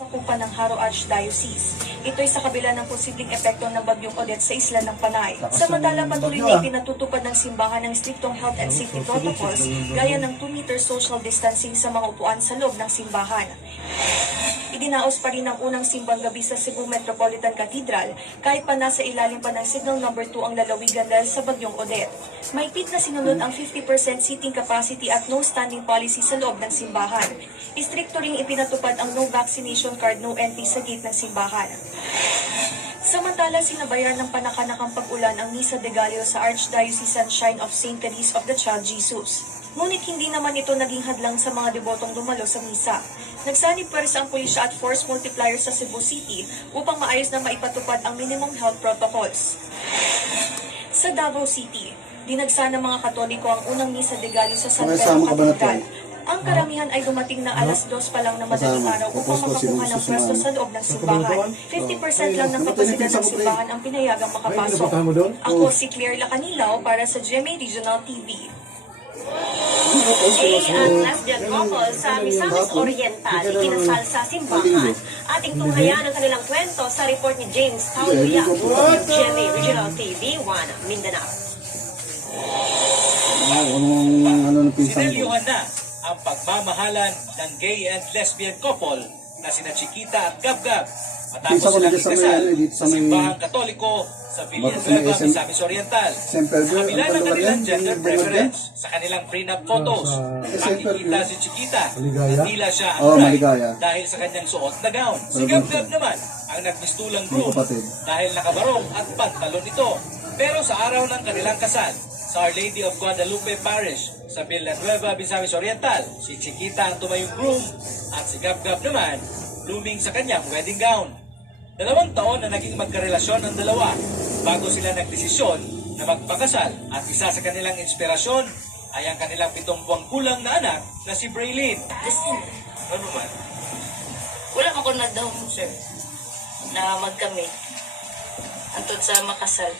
Sakupan ng Haro Archdiocese. Ito'y sa kabila ng posibleng epekto ng bagyong Odette sa isla ng Panay. Samantala patuloy na ipinatutupad ng simbahan ng striktong health and safety protocols gaya ng 2-meter social distancing sa mga upuan sa loob ng simbahan. Idinaos pa rin ang unang simbang gabi sa Cebu Metropolitan Cathedral kahit pa nasa ilalim pa ng signal number 2 ang lalawigan dahil sa bagyong Odette. Mahigpit na sinunod ang 50% seating capacity at no standing policy sa loob ng simbahan. Istrikto ring ipinatupad ang no vaccination card, no entry sa gate ng simbahan. Samantala, sinabayan ng panakanakang pag-ulan ang Misa de Gallo sa Archdiocesan Shrine of St. Cadiz of the Child Jesus. Ngunit hindi naman ito naging hadlang sa mga debotong dumalo sa misa. Nagsanib pwersa ang pulisya at force multiplier sa Cebu City upang maayos na maipatupad ang minimum health protocols. Sa Davao City, dinagsa ng mga Katoliko ang unang Misa de Gallo sa San Pedro Cathedral. Ang karamihan ay dumating na alas 2 pa lang na madaling araw upang makakuha ng pwesto sa loob ng simbahan. 50% lang ng kapasidad ng simbahan ang pinayagang makapasok. Ako si Claire Lacanilao para sa GMA Regional TV. Ang lesbian couple sa Misamis Oriental ikinasal sa simbahan. Ating tunghayan ang kanilang kwento sa report ni James Paulia ng GMA Regional TV 1 Mindanao. Sinelyuhan na ang pagmamahalan ng gay and lesbian couple na sina Chiquita at Gab-Gab matapos silang ikasal sa simbahang Katoliko sa Villanueva, Misamis Oriental. Kabila ng kanilang gender preference sa kanilang prenup photos, makikita si Chiquita na tila siya ang bride dahil sa kanyang suot na gown. Si Gab-Gab naman ang nagmistulang groom dahil nakabarong at pantalon ito. Pero sa araw ng kanilang kasal, sa Our Lady of Guadalupe Parish sa Villanueva, Misamis Oriental, si Chiquita ang tumayong groom at si Gab-Gab naman blooming sa kanyang wedding gown. 2 taon na naging magkarelasyon ang dalawa bago sila nagdesisyon na magpakasal at isa sa kanilang inspirasyon ay ang kanilang 7 buwang kulang na anak na si Braylin. Justin, Ano man? wala ako na daw, sir, na magkami antod sa makasal.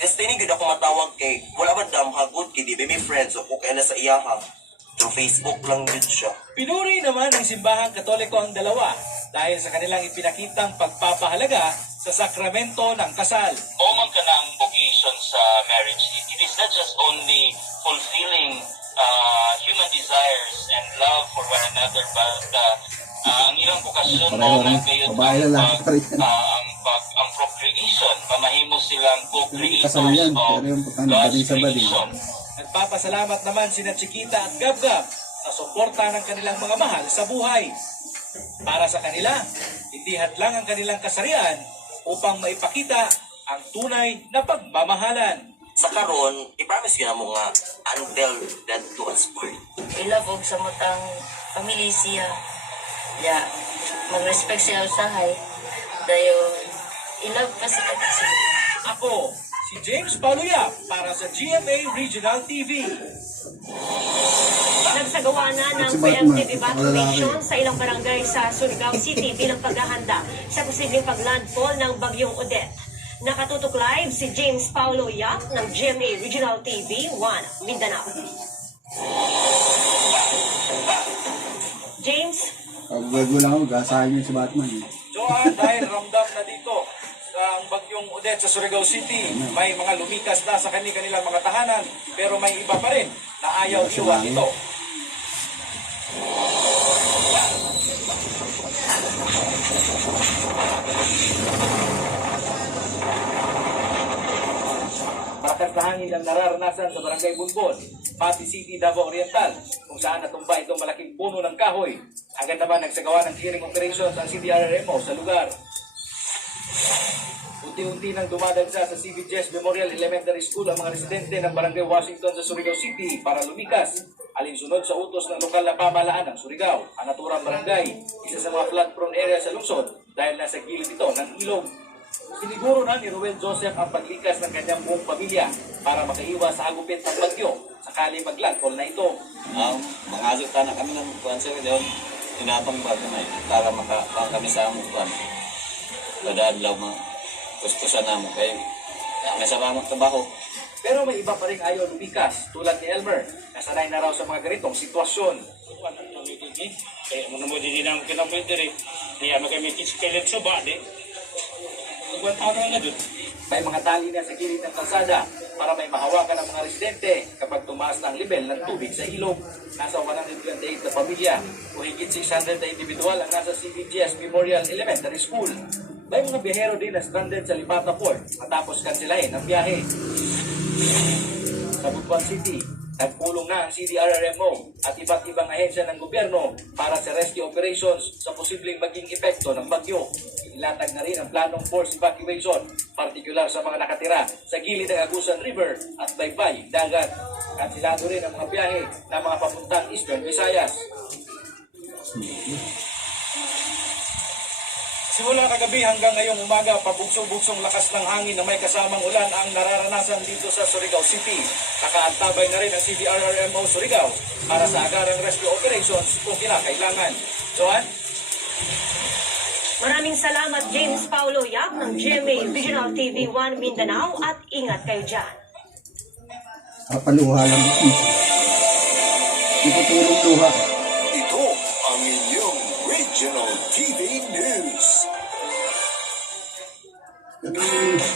Destiny, gud ako matawag kay wala ba dam hagod kay di ba may friends o kung na sa iyaha. Through Facebook lang gud siya. Pinuri naman ng simbahang Katoliko ang dalawa dahil sa kanilang ipinakitang pagpapahalaga sa sakramento ng kasal. Omang ka na ang vocation sa marriage. It is not just only fulfilling human desires and love for one another, but ang ilang vokasyon mo kayo ang procreation, mamahimo silang co-creators of God's creation. Nagpapasalamat naman sina Chiquita at Gab-Gab sa suporta ng kanilang mga mahal sa buhay. Para sa kanila, hindi hadlang ang kanilang kasarian upang maipakita ang tunay na pagmamahalan. Sa karon, i-promise yun mo nga until death do us part. Ilabog sa matang pamilya siya. Ya, mag-respect siya usahay. Dayon, ilab pa sa kasi. Ako, si James Paulia para sa GMA Regional TV. Nagsagawa na ng preemptive evacuation sa ilang barangay sa Surigao City bilang paghahanda sa posibleng paglandfall ng bagyong Odette. Nakatutok live si James Paulo Yap ng GMA Regional TV 1 Mindanao. James? Bago lang ako, gasahin niyo si Batman. Joanne, dahil ramdam na dito sa ang bagyong Odette sa Surigao City, may mga lumikas na sa kanilang mga tahanan, pero may iba pa rin na ayaw iwan ito. Malakas na hangin ang nararanasan sa Barangay Bunbon, Pati City, Davao Oriental, kung saan natumba itong malaking puno ng kahoy. Agad naman nagsagawa ng clearing operations ang CDRMO sa lugar. Unti-unti nang dumadagsa sa CBJS Memorial Elementary School ang mga residente ng Barangay Washington sa Surigao City para lumikas, alinsunod sa utos ng lokal na pamahalaan ng Surigao. Ang naturang barangay, isa sa mga flood-prone area sa lungsod dahil nasa gilid ito ng ilog. Siniguro na ni Ruel Joseph ang paglikas ng kanyang buong pamilya para makaiwas sa hagupit ng bagyo sakali maglandfall na ito. Mga azot na kami ng kuwan sa doon, tinapang bago na para makapang kami sa among kuwan. Padadlaw mga gusto na mo kayo. May sama mong trabaho. Pero may iba pa rin ayaw lumikas tulad ni Elmer na sanay na raw sa mga ganitong sitwasyon. Kaya mo din ang kinapwede rin. Di ano kami kilit suba, di. Nagwantaw na dun. May mga tali na sa gilid ng kalsada para may mahawakan ng mga residente kapag tumaas na ang level ng tubig sa ilog. Nasa 128 na pamilya o higit 600 na individual ang nasa CBGS Memorial Elementary School. May mga biyahero din na stranded sa Lipata Port matapos kansilahin ang biyahe. Sa Butuan City, nagpulong na ang CDRRMO at iba't ibang ahensya ng gobyerno para sa rescue operations sa posibleng maging epekto ng bagyo. Ilatag na rin ang planong force evacuation, partikular sa mga nakatira sa gilid ng Agusan River at baybay dagat. Kansilado rin ang mga biyahe ng mga papuntang Eastern Visayas. Simula kagabi hanggang ngayong umaga, pabugso-bugsong lakas ng hangin na may kasamang ulan ang nararanasan dito sa Surigao City. Nakaantabay na rin ang CDRRMO Surigao para sa agarang rescue operations kung kinakailangan. Joan? Maraming salamat James Paulo Yap ng GMA Regional TV 1 Mindanao at ingat kayo dyan. Paluha lang. Ipatulong luha. Ito ang inyong Regional TV News.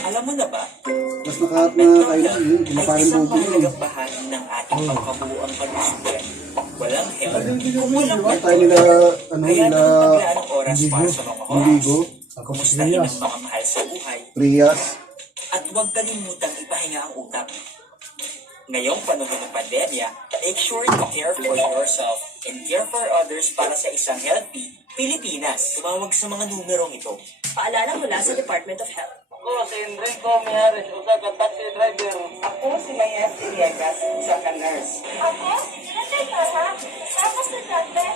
Alam mo na ba? Mas nakahat na tayo lang yun. Ay Kinaparin isang mo ito. mahalagang bahagi ng ating pangkabuuang kalusugan. Walang health kung walang Ay tayo nila, Kaya nila, naman paglaan ng oras para sa mga Ligo, oras. Kumustahin ang mga mahal sa buhay. Prias, At huwag kalimutang ipahinga ang utak. Ngayong panahon ng pandemya, make sure to care for yourself and care for others para sa isang healthy Pilipinas. Tumawag sa mga numerong ito. Paalala mula sa Department of Health. Ako si Enrico Mijares, usa ka taxi driver. Ako si Maya Siliagas, usa ka nurse. Ako, Natay Tara. Ako si Dante.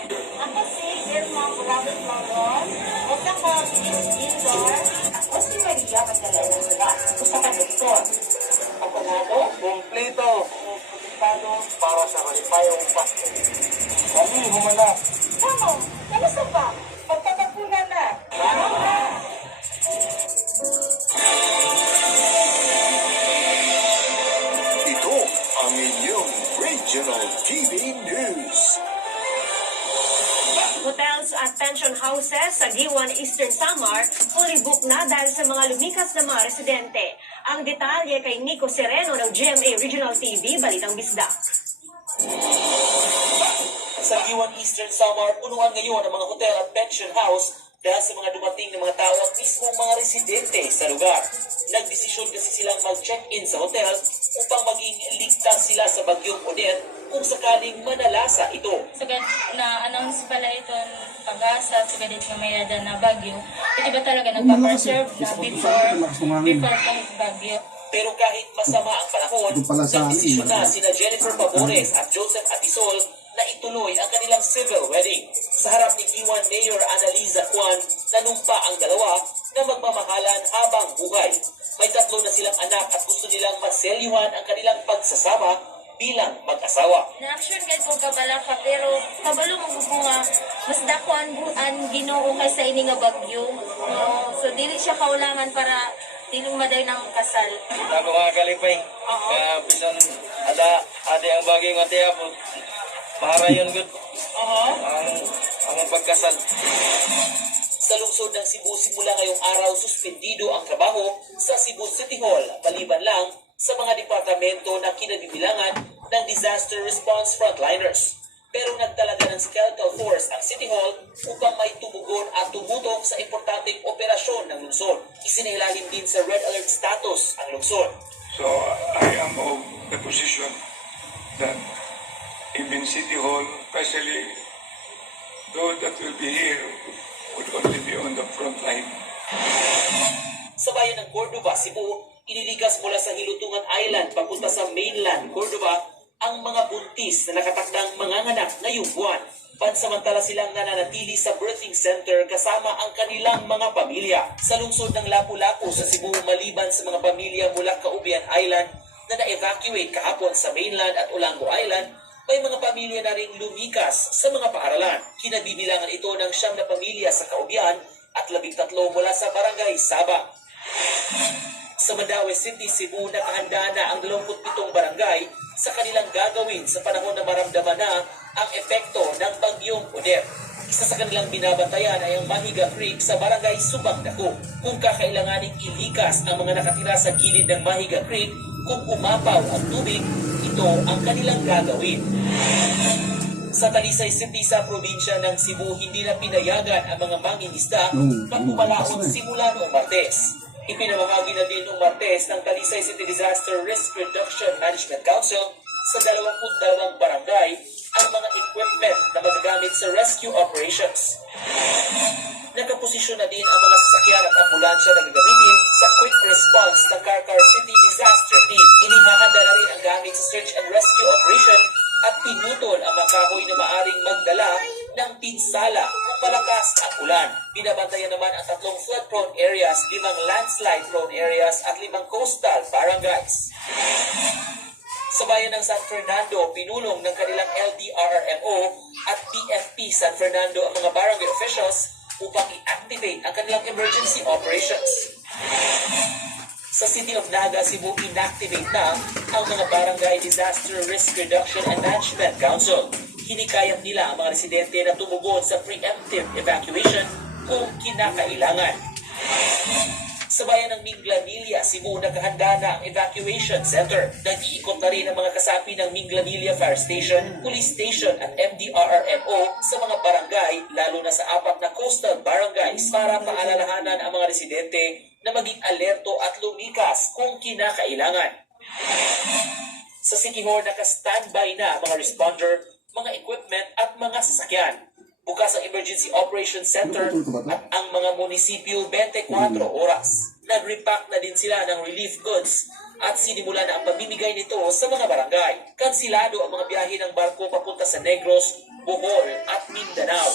Ako si Irma Morales Mangron. Usa ka indoor. Ako si Maria Magdalena Suba. Usa ka doktor. Ako nga ako, kumplito. Estado para sa kalipayong pasto. Kami humana. Kamo, kamusta ba? Pagpatapunan na. Ito ang inyong Regional TV News. Hotels at pension houses sa Giwan Eastern Samar fully booked na dahil sa mga lumikas na mga residente. Ang detalye kay Nico Sereno ng GMA Regional TV, Balitang Bisdak. Sa Giwan Eastern Samar, punuan ngayon ang mga hotel at pension house dahil sa mga dumating na mga tawag mismo mga residente sa lugar. Nagdesisyon kasi silang mag-check-in sa hotel upang maging ligtas sila sa bagyong Odette kung sakaling manalasa ito. Sagad na-announce pala ito pag-asa, sagad ito mayada na bagyo. Ito ba talaga nagpa-preserve na before pong bagyo? Pero kahit masama ang panahon, nagdesisyon na sina Jennifer Pabores at Joseph Atisol na ituloy ang kanilang civil wedding. Sa harap ni Giwan Mayor Annaliza Juan, nanumpa ang dalawa na magmamahalan habang buhay. May 3 na silang anak at gusto nilang maselyuhan ang kanilang pagsasama bilang mag-asawa. Na-action guys kung kabala ka, pero kabalo mo ko nga, mas dako ang Ginoo kaysa ini nga bagyo. So dili siya kaulangan para dilong maday ng kasal. Ako mga kalipay, kaya pisan ada ang bagay ng atiya po. Para yun good. Ang pagkasal. Sa lungsod ng Cebu, simula ngayong araw, suspendido ang trabaho sa Cebu City Hall, maliban lang sa mga departamento na kinabibilangan ng disaster response frontliners. Pero nagtalaga ng skeletal force ang City Hall upang may tumugon at tumutok sa importanteng operasyon ng lungsod. Isinailalim din sa red alert status ang lungsod. So I am of the position that even City Hall, especially those that will be here, would only be on the front line. Sa bayan ng Cordoba, Cebu, iniligas mula sa Hilutungan Island papunta sa mainland Cordoba ang mga buntis na nakatakdang manganganak ngayong buwan. Pansamantala silang nananatili sa birthing center kasama ang kanilang mga pamilya. Sa lungsod ng Lapu-Lapu sa Cebu, maliban sa mga pamilya mula Caubian Island na na-evacuate kahapon sa mainland at Olango Island, may mga pamilya na rin lumikas sa mga paaralan. Kinabibilangan ito ng 9 na pamilya sa Caubian at 13 mula sa Barangay Saba. Sa Mandaue City, Cebu, nakahanda na ang 27 barangay sa kanilang gagawin sa panahon na maramdaman na ang epekto ng bagyong Odette. Isa sa kanilang binabantayan ay ang Mahiga Creek sa barangay Subang Dako. Kung kakailanganing ilikas ang mga nakatira sa gilid ng Mahiga Creek, kung umapaw ang tubig, ito ang kanilang gagawin. Sa Talisay City sa probinsya ng Cebu, hindi na pinayagan ang mga mangingisda na pumalaot simula noong Martes. Ipinamahagi na din noong Martes ng Talisay City Disaster Risk Reduction Management Council sa 22 barangay ang mga equipment na magagamit sa rescue operations. Nakaposisyon na din ang mga sasakyan at ambulansya na gagamitin sa quick response ng Carcar City Disaster Team. Inihahanda na rin ang gamit sa search and rescue operation at pinutol ang makahoy na maaring magdala ng pinsala kung malakas ang ulan. Binabantayan naman ang 3 flood-prone areas, 5 landslide-prone areas at 5 coastal barangays. Sa bayan ng San Fernando, pinulong ng kanilang LDRRMO at PFP San Fernando ang mga barangay officials upang i-activate ang kanilang emergency operations. Sa City of Naga, Cebu, inactivate na ang mga Barangay Disaster Risk Reduction and Management Council. Hinikayat nila ang mga residente na tumugon sa preemptive evacuation kung kinakailangan. Sa bayan ng Minglanilla, Cebu, nakahanda na ang evacuation center. Nag-iikot na rin ang mga kasapi ng Minglanilla Fire Station, Police Station at MDRRMO sa mga barangay, lalo na sa 4 na coastal barangays para paalalahanan ang mga residente na maging alerto at lumikas kung kinakailangan. Sa City Hall, naka-standby na ang mga responder, mga equipment at mga sasakyan. Bukas ang Emergency Operations Center at ang mga munisipyo 24 oras. Nag-repack na din sila ng relief goods at sinimula na ang pamimigay nito sa mga barangay. Kansilado ang mga biyahe ng barko papunta sa Negros, Bohol at Mindanao.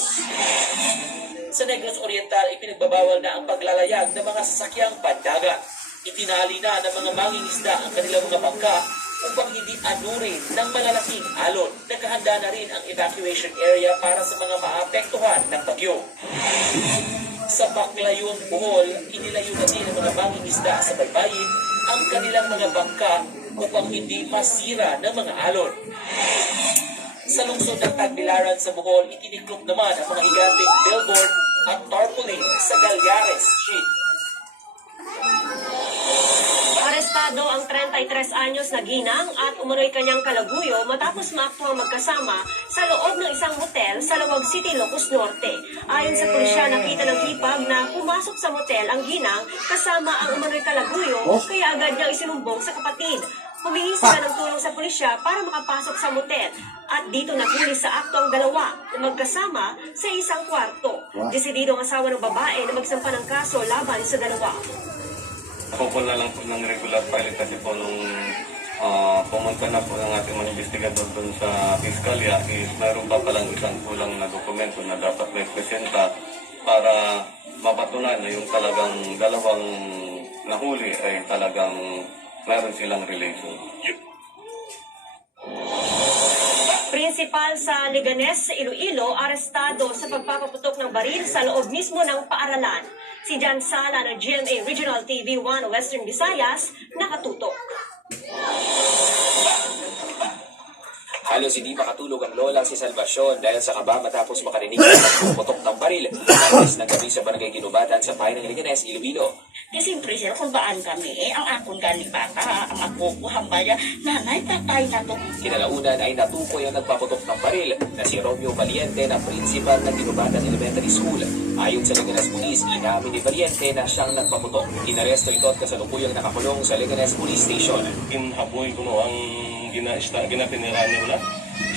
Sa Negros Oriental, ipinagbabawal na ang paglalayag ng mga sasakyang pandagat. Itinali na ng mga mangingisda ang kanilang mga bangka upang hindi anurin ng malalaking alon. Nakahanda na rin ang evacuation area para sa mga maapektuhan ng bagyo. Sa Baclayon, Bohol, inilayo na din ng mga mangingisda sa baybayin ang kanilang mga bangka upang hindi masira ng mga alon. Sa lungsod ng Tagbilaran sa Bohol, itiniklop naman ang mga higanteng billboard at tarpaulin sa Galyares Street. Arestado ang 33 anyos na ginang at umunoy kanyang kalaguyo matapos maaktuang magkasama sa loob ng isang motel sa Lawag City, Ilocos Norte. Ayon sa pulisya, nakita ng hipag na pumasok sa motel ang ginang kasama ang umunoy kalaguyo, kaya agad niyang isinumbong sa kapatid. Humingi sila ng tulong sa pulisya para makapasok sa motel at dito nahuli sa akto ang dalawa na magkasama sa isang kwarto. Desidido ang asawa ng babae na magsampa ng kaso laban sa dalawa. Nakupol na lang po ng regular file kasi po nung pumunta na po ng ating mga investigador doon sa Piskalya is mayroon pa palang isang kulang na dokumento na dapat may presenta para mapatunayan na yung talagang dalawang nahuli ay talagang mayroon silang relation. Principal sa Liganes, Iloilo, arestado sa pagpapaputok ng baril sa loob mismo ng paaralan. Si Jan Sala ng GMA Regional TV 1 Western Visayas, nakatutok. Halos hindi makatulog ang lola si Salvacion dahil sa kaba matapos makarinig ng putok ng baril. Alis ng gabi sa barangay Ginubatan sa Pahay ng Liganes, Iloilo. Di siyempre sir, kung baan kami, ang akong galing bata, ang ako kuhambaya, nanay, tatay na to. Kinalaunan ay natukoy ang nagpaputok ng baril na si Romeo Valiente na principal ng Ginubatan Elementary School. Ayon sa Liganes Police, inamin ni Valiente na siyang nagpaputok. Inaresto ito at kasalukuyang nakakulong sa Liganes Police Station. Inhaboy ko no ang ginatinira niya wala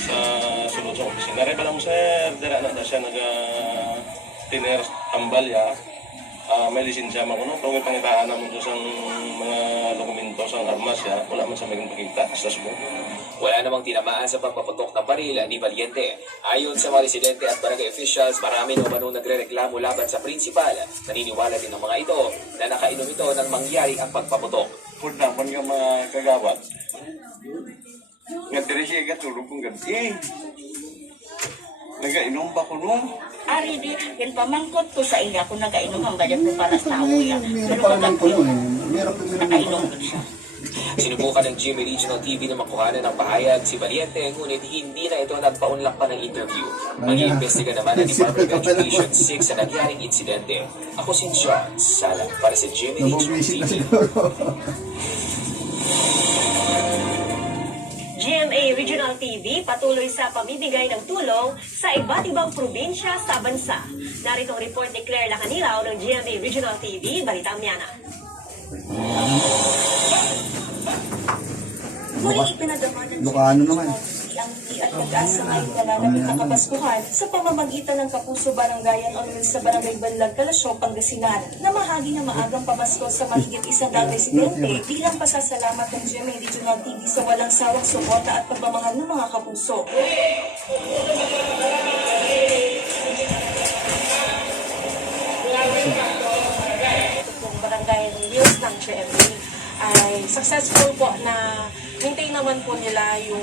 sa sulod sa opisina. Nare ba lang sir, dira na siya nag-tiner tambalya. May lisensya mo kuno, pero may pangitaan naman doon sa mga dokumento sa armas ya, wala man sa maging pakita sa subo. Wala namang tinamaan sa pagpaputok ng baril ni Valiente. Ayon sa mga residente at barangay officials, marami naman nung nagre-reklamo laban sa principal. Naniniwala din ng mga ito na nakainom ito nang mangyari ang pagpaputok. Pagdapan ka mga kagawad. Nga diri siya katulog kong gabi. Nagainom ba ko no? Ari di, yan pamangkot ko sa ila kung nagainom ang bayan ko para sa tao yan. Pero Parang pagkat ko nakainom nakainom ko siya. Sinubukan ng GMA Regional TV na makuhanan ng pahayag si Valiente, ngunit hindi na ito nagpaunlak pa ng interview. Mag-iimbestiga naman ang Department of Education 6 sa nangyaring insidente. Ako si John Sala para sa GMA Regional TV. GMA Regional TV patuloy sa pamibigay ng tulong sa iba't ibang probinsya sa bansa. Narito ang report ni Claire Lacanilaw ng GMA Regional TV, Balitang Miana. Muling ipinadama ng Lucano naman. ang ngiti at pag-asa ngayong nalalapit na Kapaskuhan sa pamamagitan ng Kapuso Barangayan on Wheels sa Barangay Banlag, Kalasyaw, Pangasinan na mahagi ng maagang pamasko sa mahigit 100 residente bilang pasasalamat ng GMA Regional TV sa walang sawang suporta at pagmamahal ng mga kapuso. Itong barangay Wheels ng GMA ay successful po na maintain naman po nila yung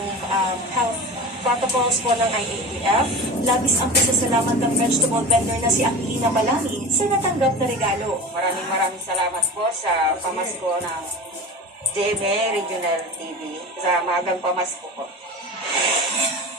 health protocols po ng IATF. Labis ang pasasalamat ng vegetable vendor na si Aquilina Balani sa natanggap na regalo. Maraming salamat po sa pamasko ng GMA Regional TV sa magang pamasko po.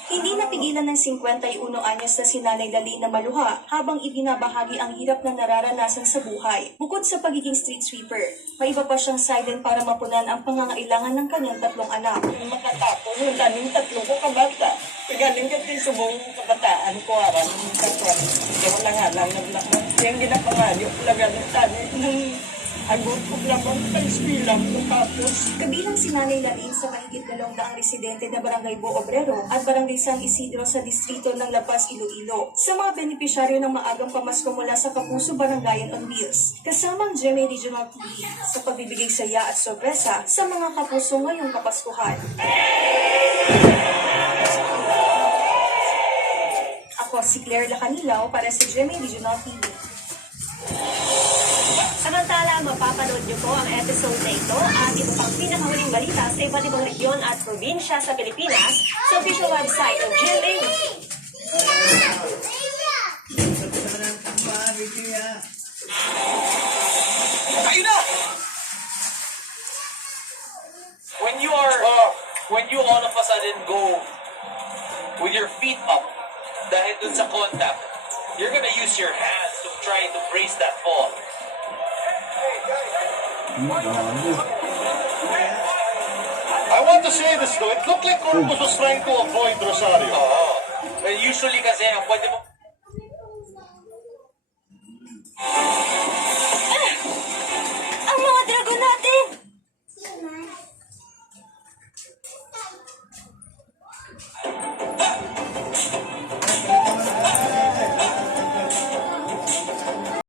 Hindi napigilan ng 51 anyos na si Nanay Dali na maluha habang ibinabahagi ang hirap na nararanasan sa buhay. Bukod sa pagiging street sweeper, may iba pa siyang sideline para mapunan ang pangangailangan ng kanyang 3 anak. Makatapos yung daming 3 ko kabata. Pagaling ka din subong kabataan ko aran ng katwan. Kaya wala nga lang naglakman. Yung ginapangayo, laga ng tani ng agot ko labang pag-spilang ko tapos. Kabilang si Nanay Lalin sa mahigit 200 residente na Barangay Bo Obrero at Barangay San Isidro sa distrito ng La Paz, Iloilo. Sa mga benepisyaryo ng maagang pamasko mula sa Kapuso Barangayan on Wheels, kasama ang GMA Regional TV sa pagbibigay saya at sorpresa sa mga kapuso ngayong Kapaskuhan. Ako si Claire Lacanilaw para sa GMA Regional TV. Samantala, mapapanood niyo po ang episode na ito at iba pang pinakahuling balita sa iba't ibang region at probinsya sa Pilipinas sa official website ng GMA. Kayo na! When you all of a sudden go with your feet up dahil dun sa contact, you're gonna use your hands to try to brace that fall. I want to say this though, it looked like Corpus was trying to avoid Rosario. Usually kasi ang pwede mo